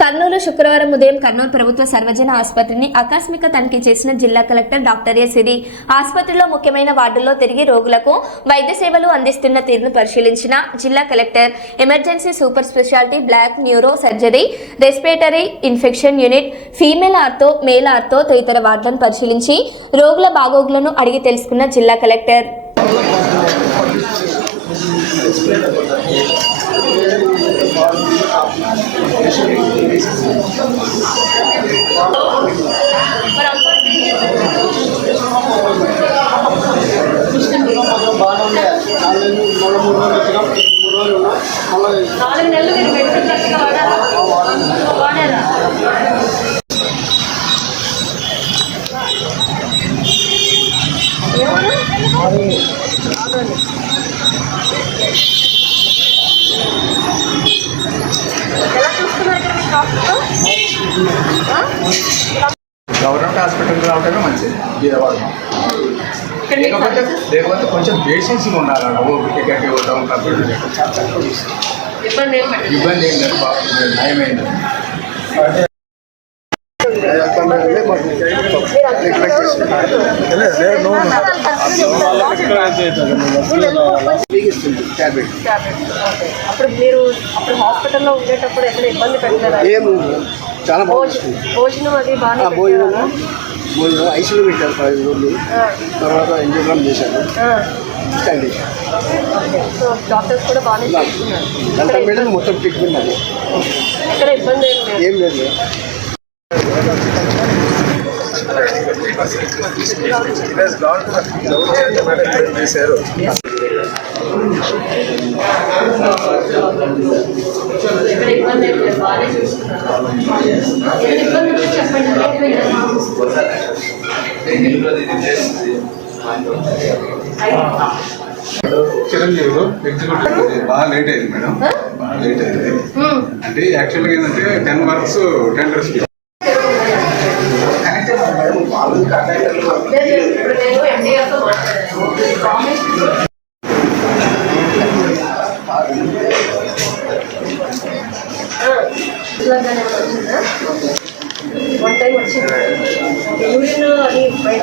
కర్నూలు శుక్రవారం ఉదయం కర్నూలు ప్రభుత్వ సర్వజన ఆసుపత్రిని ఆకస్మిక తనిఖీ చేసిన జిల్లా కలెక్టర్ డాక్టర్ ఎ సిరి. ఆసుపత్రిలో ముఖ్యమైన వార్డుల్లో తిరిగి రోగులకు వైద్య సేవలు అందిస్తున్న తీరును పరిశీలించిన జిల్లా collector. Emergency super speciality block neuro surgery respiratory infection unit female ortho male ortho తదితర వార్డులను పరిశీలించి రోగుల బాగోగులను అడిగి తెలుసుకున్న జిల్లా కలెక్టర్. నాలుగు నెలలు మీరు మెడిసిన్ కరెక్ట్గా వాడారా? వాడారా? ఎలా చూస్తున్నారు ఇక్కడ మీ డాక్టర్? గవర్నమెంట్ హాస్పిటల్కి రావడమే మంచిది. బీదవాడు లేకపోతే లేకపోతే కొంచెం పేషెన్స్ ఉండాలి ఓపిక టికెట్ ఇవ్వడం కంప్యూటర్ చాలా తక్కువ ఇస్తుంది. ఇబ్బంది ఇబ్బంది ఏం లేదు బాగా నయమైంది అప్పుడు మీరు అప్పుడు హాస్పిటల్లో ఉండేటప్పుడు ఎక్కడ ఇబ్బంది భోజ- భోజనం అది బాగా భోజనం భోజనం ఐసీలో పెట్టారు పది రోజులు. తర్వాత ఇంజగ్రామ్ చేశారు. స్టాండ్ చేశారు. సో డాక్టర్స్ కూడా బాగానే గంట మొత్తం ట్రీట్మెంట్ అది. ఎక్కడ ఇబ్బంది ఏం లేదు. ఏం లేదు. చేశారు ఎక్కడ ఇబ్బంది ఏం లేదు బాగానే చూస్తున్నారు? ఎక్కడ ఇబ్బంది ఉంటే చెప్పండి చిరంజీవి ఎగ్జిక్యూటివ్ బాగా లేట్ అయింది మేడం. బాగా లేట్ అయింది. అంటే యాక్చువల్గా ఏంటంటే టెన్ మార్క్స్ టెండర్స్ ఇప్పుడు నేను ఎండిఆర్తో మాట్లాడాను. ప్రామిస్ ఇట్లాగానే వచ్చిందా వన్ టైం వచ్చింది యూరిన్ అది బయట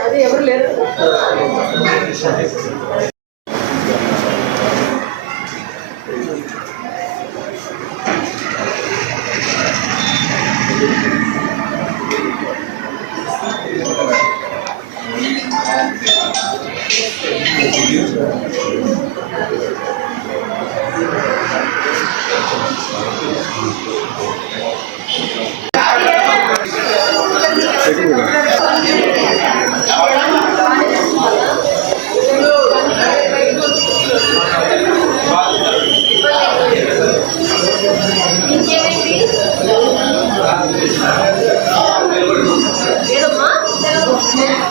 అది ఎవరు లేరు Yeah.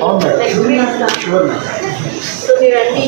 అవును మేడం షూర్ మేడం సో మీరు అన్ని